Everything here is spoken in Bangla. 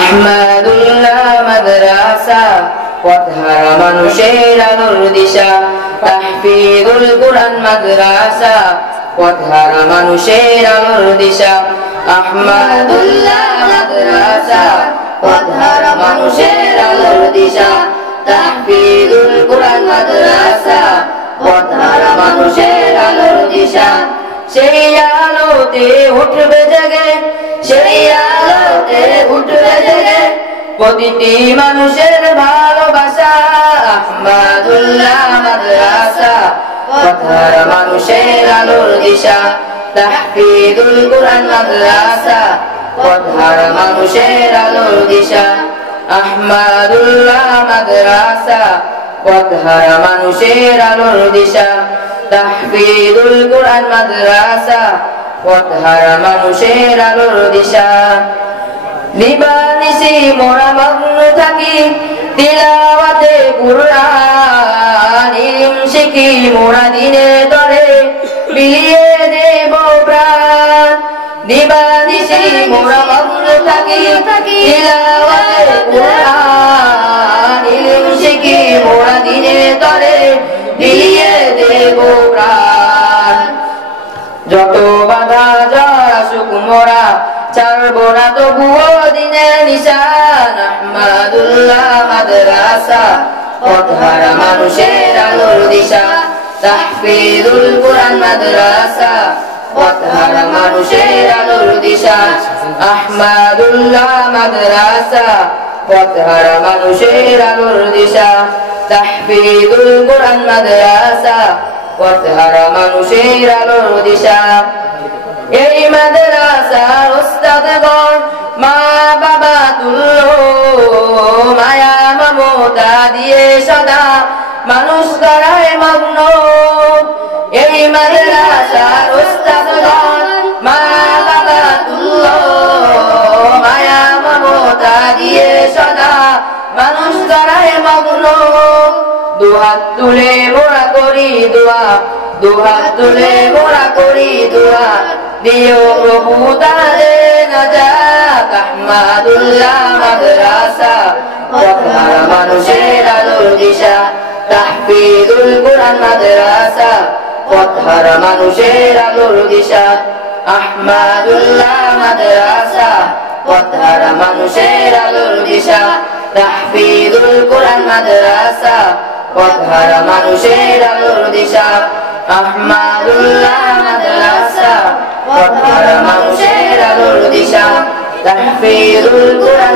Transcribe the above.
আহমাদুল্লাহ মাদ্রাসা পথহারা মানুষের আলোর দিশা। তাহফিজুল কুরআন মাদ্রাসা পথহারা মানুষের আলোর দিশা। আহমাদুল্লাহ মাদ্রাসা পথহারা মানুষের আলোর দিশা। তাহফিজুল কুরআন মাদ্রাসা পথহারা মানুষের আলোর দিশা। সেই আলোতে উঠবে জেগে, সেই আলোতে উঠবে জেগে প্রতিটি মানুষের ভালোবাসা। আহমাদুল্লাহ মাদ্রাসা পথহারা মানুষের আলোর দিশা। তাহফিজুল কুরআন মাদ্রাসা পথহারা মানুষের আলোর দিশা। আহমাদুল্লাহ মাদ্রাসা পথহারা মানুষের আলোর দিশা। তাহফিজুল কুরআন মাদ্রাসা পথহারা মানুষের আলোর দিশা। নিবানিসি মোরা মগ্ন থাকি তিলাওয়াতে কুরআন। ইলম শিখি মোরা দিনে তরে বিলিয়ে দেব প্রাণ। নিবানিসি মোরা মগ্ন থাকি তিলাওয়াতে কুরআন। ইলম শিখি মোরা দিনে তরে বিলিয়ে দেব প্রাণ। যত বাধা ঝড় আসুক মোরা ছাড়বো না তবুও দিনের নিশান। আহমাদুল্লাহ মাদ্রাসা পথহারা মানুষের আলোর দিশা। তাহফিজুল কুরআন মাদ্রাসা পথহারা মানুষের আলোর দিশা। আহমাদুল্লাহ মাদ্রাসা পথহারা মানুষের আলোর দিশা। তাহফিজুল কুরআন মাদ্রাসা পথহারা মানুষের আলোর দিশা। এই মাদ্রাসার উস্তাদগণ মা বাবা তুল্য, মায়া মমতা দিয়ে সদা মানুষ করায় মগ্ন। এই মাদ্রাসার উস্তাদগণ মা বাবা তুল্য, মায়া মমতা দিয়ে সদা মানুষ করায় মগ্ন। দুহাত তুলে মোরা করি দোয়া, দুহাত তুলে মোরা করি দোয়া, দিও প্রভু তাদের নাজাত। আহমাদুল্লাহ মাদ্রাসা পথহারা মানুষের আলোর দিশা। তাহফিজুল কুরআন মাদ্রাসা পথহারা মানুষের আলোর দিশা। আহমাদুল্লাহ মাদ্রাসা পথহারা মানুষের আলোর দিশা। তাহফিজুল কুরআন মাদ্রাসা পথহারা মানুষের আলোর দিশা। আহমাদুল্লাহ মাদ্রাসা পথহারা মানুষের আলোর দিশা। তাহফিজুল কুরআন